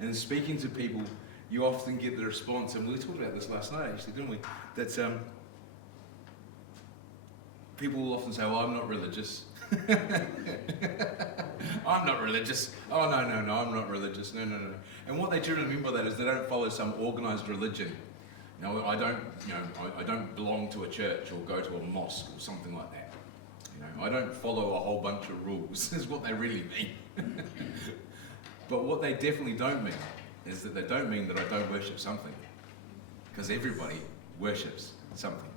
And in speaking to people, you often get the response, and we talked about this last night actually, didn't we? That people will often say, "Well, I'm not religious." I'm not religious. Oh, no, I'm not religious. No. And what they generally mean by that is they don't follow some organized religion. I don't belong to a church or go to a mosque or something like that. I don't follow a whole bunch of rules, is what they really mean. But what they definitely don't mean is that they don't mean that I don't worship something. Because everybody worships something.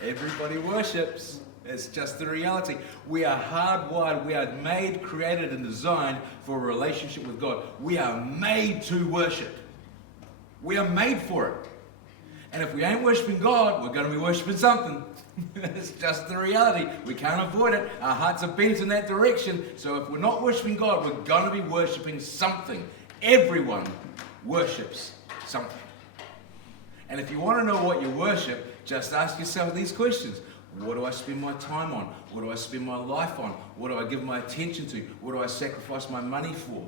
Everybody worships. It's just the reality. We are hardwired, we are made, created, and designed for a relationship with God. We are made to worship. We are made for it. And if we ain't worshiping God, we're going to be worshiping something. It's just the reality. We can't avoid it. Our hearts are bent in that direction. So if we're not worshiping God, we're going to be worshiping something. Everyone worships something. And if you want to know what you worship, just ask yourself these questions. What do I spend my time on? What do I spend my life on? What do I give my attention to? What do I sacrifice my money for?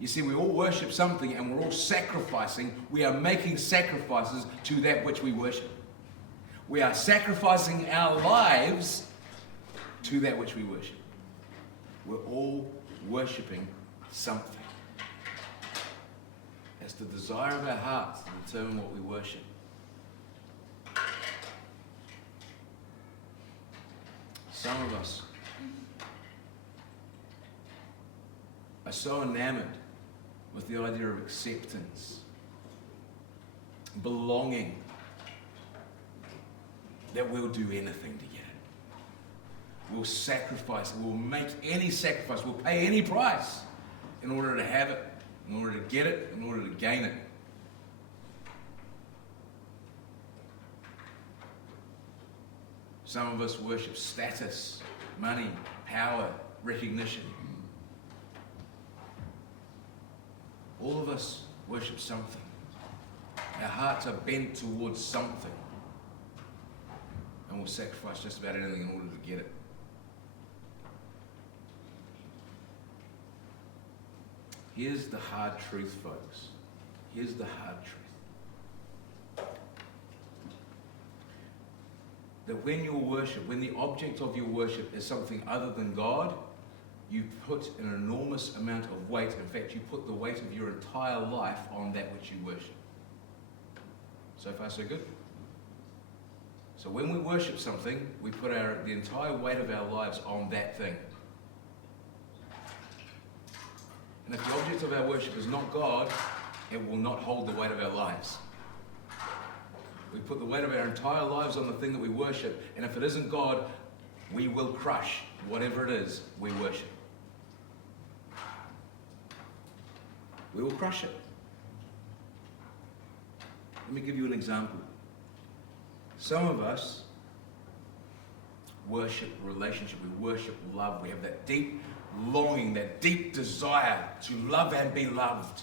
You see, we all worship something and we're all sacrificing. We are making sacrifices to that which we worship. We are sacrificing our lives to that which we worship. We're all worshiping something. It's the desire of our hearts to determine what we worship. Some of us are so enamored with the idea of acceptance, belonging, that we'll do anything to get it. We'll sacrifice, we'll make any sacrifice, we'll pay any price in order to have it, in order to get it, in order to gain it. Some of us worship status, money, power, recognition. All of us worship something. Our hearts are bent towards something. And we'll sacrifice just about anything in order to get it. Here's the hard truth, folks. Here's the hard truth. That when your worship, when the object of your worship is something other than God, you put an enormous amount of weight. In fact, you put the weight of your entire life on that which you worship. So far, so good? So when we worship something, we put the entire weight of our lives on that thing. And if the object of our worship is not God, it will not hold the weight of our lives. We put the weight of our entire lives on the thing that we worship, and if it isn't God, we will crush whatever it is we worship. We will crush it. Let me give you an example. Some of us worship relationship, we worship love, we have that deep longing, that deep desire to love and be loved.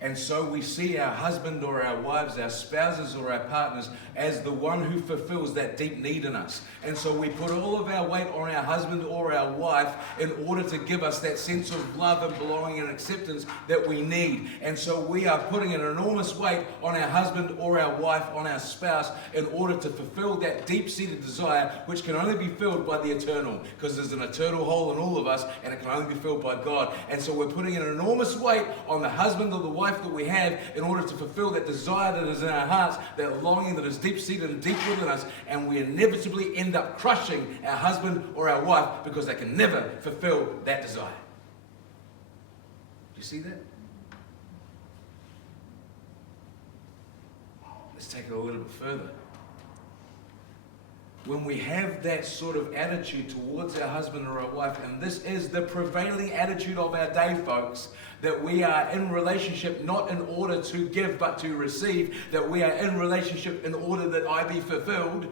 And so we see our husband or our wives, our spouses or our partners as the one who fulfills that deep need in us. And so we put all of our weight on our husband or our wife in order to give us that sense of love and belonging and acceptance that we need. And so we are putting an enormous weight on our husband or our wife, on our spouse, in order to fulfill that deep-seated desire, which can only be filled by the eternal, because there's an eternal hole in all of us, and it can only be filled by God. And so we're putting an enormous weight on the husband or the wife that we have in order to fulfill that desire that is in our hearts, that longing that is deep-seated and deep within us, and we inevitably end up crushing our husband or our wife because they can never fulfill that desire. Do you see that? Let's take it a little bit further. When we have that sort of attitude towards our husband or our wife, and this is the prevailing attitude of our day, folks, that we are in relationship not in order to give but to receive, that we are in relationship in order that I be fulfilled,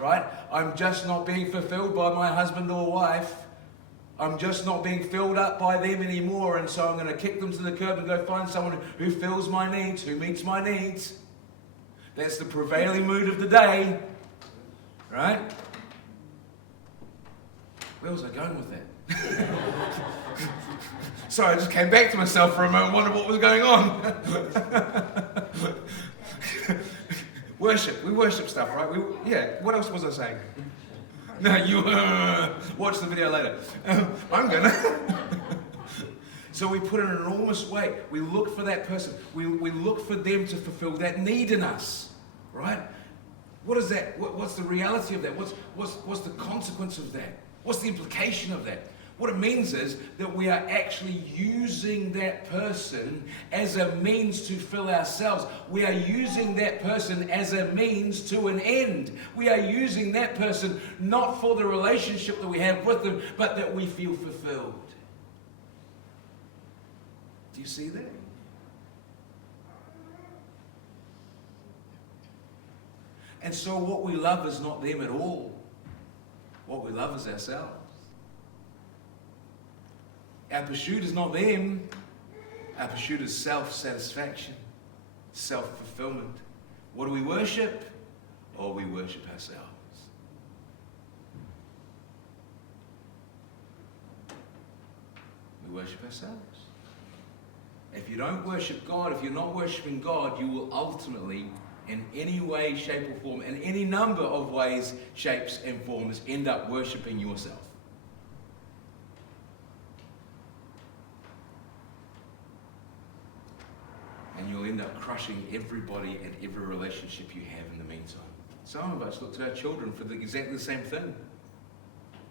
right? I'm just not being fulfilled by my husband or wife. I'm just not being filled up by them anymore, and so I'm going to kick them to the curb and go find someone who fills my needs, who meets my needs. That's the prevailing mood of the day. Right? Where was I going with that? Sorry, I just came back to myself for a moment, wondered what was going on. Worship. We worship stuff, right? What else was I saying? No, you watch the video later. I'm gonna. So we put in an enormous weight. We look for that person. We look for them to fulfill that need in us, right? What is that? What's the reality of that? What's the consequence of that? What's the implication of that? What it means is that we are actually using that person as a means to fill ourselves. We are using that person as a means to an end. We are using that person not for the relationship that we have with them, but that we feel fulfilled. Do you see that? And so what we love is not them at all. What we love is ourselves. Our pursuit is not them. Our pursuit is self-satisfaction, self-fulfillment. What do we worship? Oh, we worship ourselves. We worship ourselves. If you don't worship God, if you're not worshiping God, you will ultimately, in any way, shape or form, in any number of ways, shapes and forms, end up worshiping yourself. And you'll end up crushing everybody and every relationship you have in the meantime. Some of us look to our children for exactly the same thing.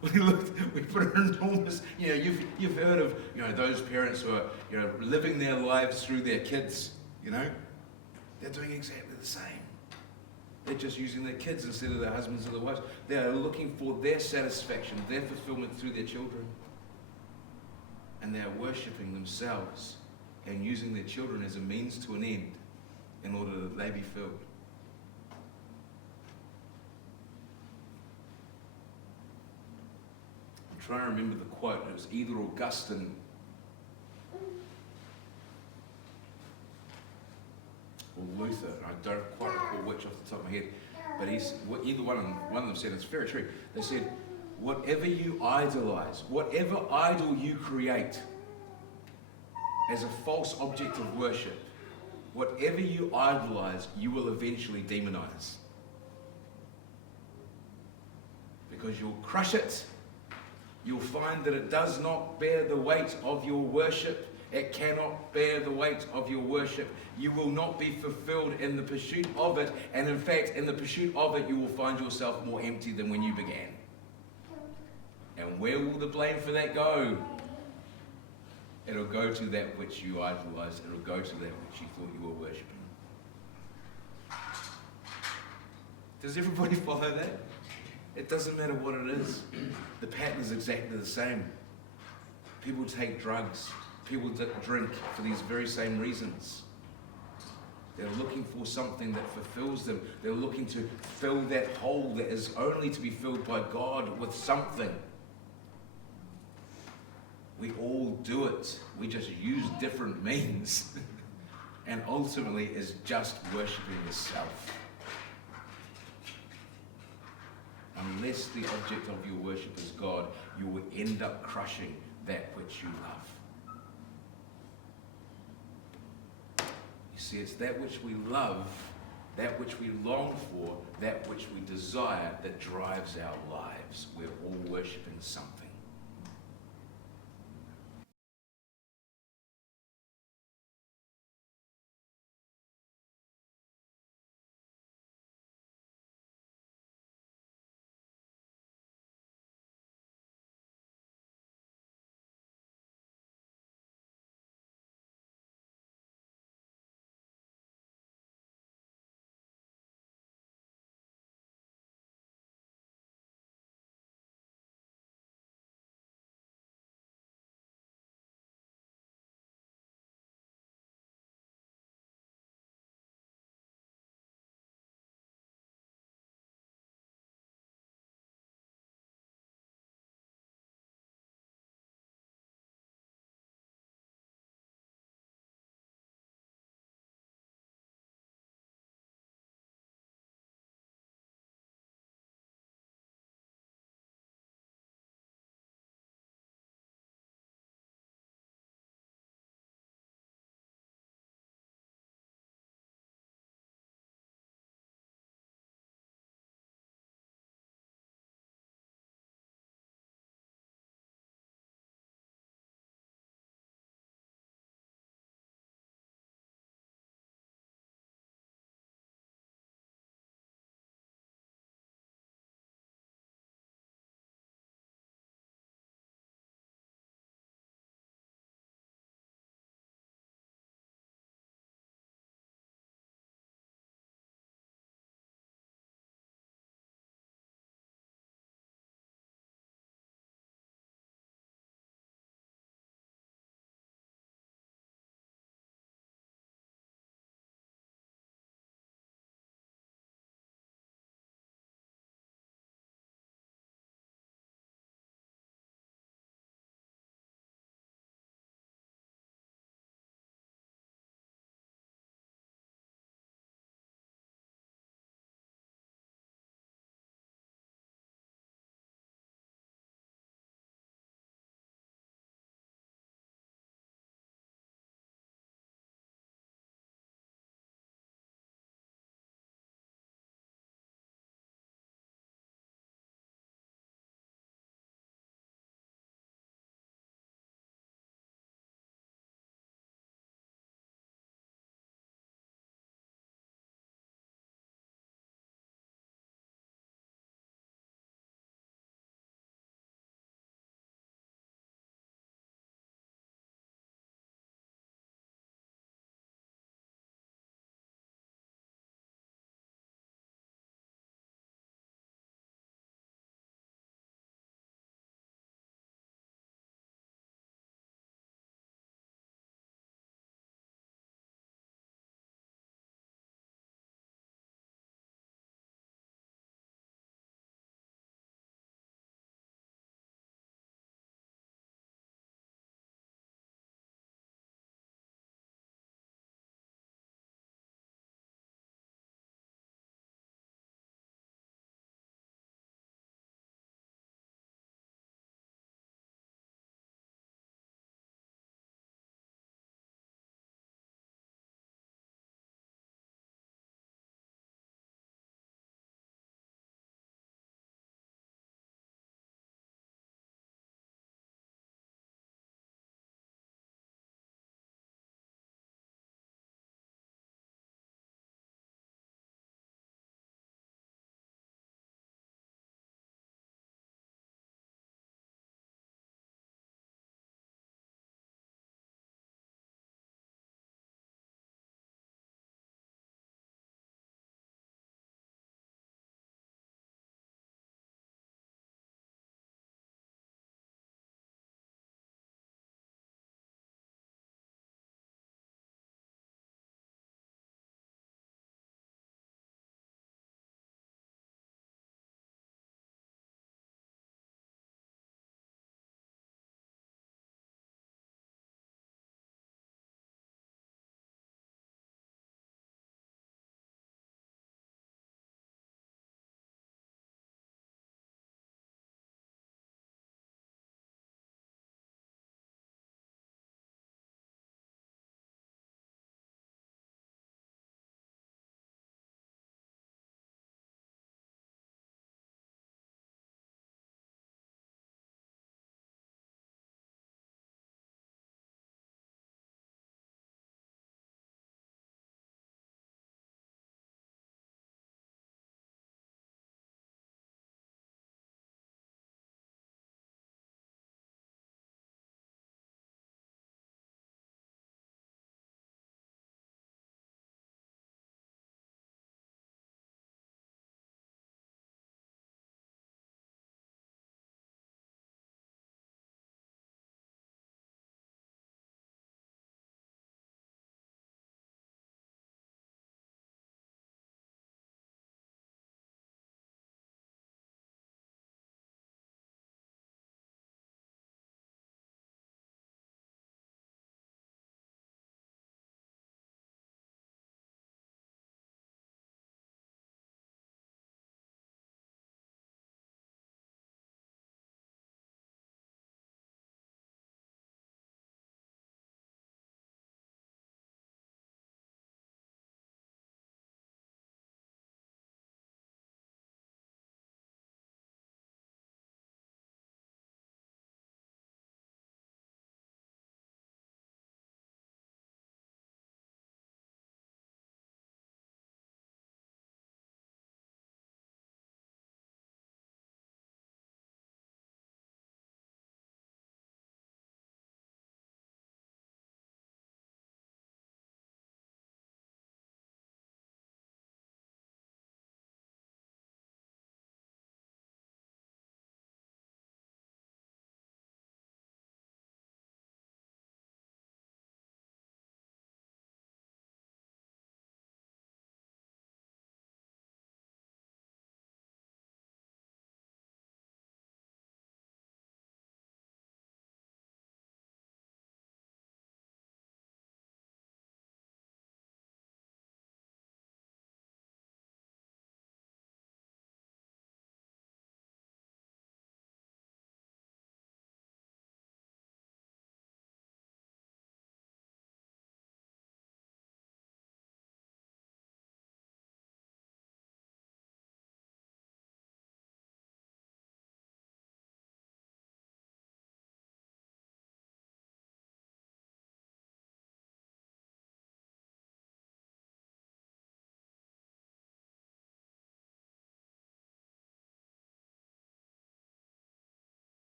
We put an enormous, you've heard of, those parents who are, living their lives through their kids, They're doing exactly the same. They're just using their kids instead of their husbands or their wives. They are looking for their satisfaction, their fulfillment through their children. And they are worshipping themselves and using their children as a means to an end in order that they be filled. I'm trying to remember the quote. It was either Augustine or Luther. I don't quite recall which off the top of my head. But either one of them said, it's very true. They said, whatever you idolize, whatever idol you create as a false object of worship, whatever you idolize, you will eventually demonize. Because you'll crush it. You'll find that it does not bear the weight of your worship. It cannot bear the weight of your worship. You will not be fulfilled in the pursuit of it. And in fact, in the pursuit of it, you will find yourself more empty than when you began. And where will the blame for that go? It'll go to that which you idolized. It'll go to that which you thought you were worshipping. Does everybody follow that? It doesn't matter what it is. The pattern is exactly the same. People take drugs. People drink for these very same reasons. They're looking for something that fulfills them. They're looking to fill that hole that is only to be filled by God with something. We all do it. We just use different means. And ultimately is just worshipping the self. Unless the object of your worship is God, you will end up crushing that which you love. You see, it's that which we love, that which we long for, that which we desire that drives our lives. We're all worshipping something.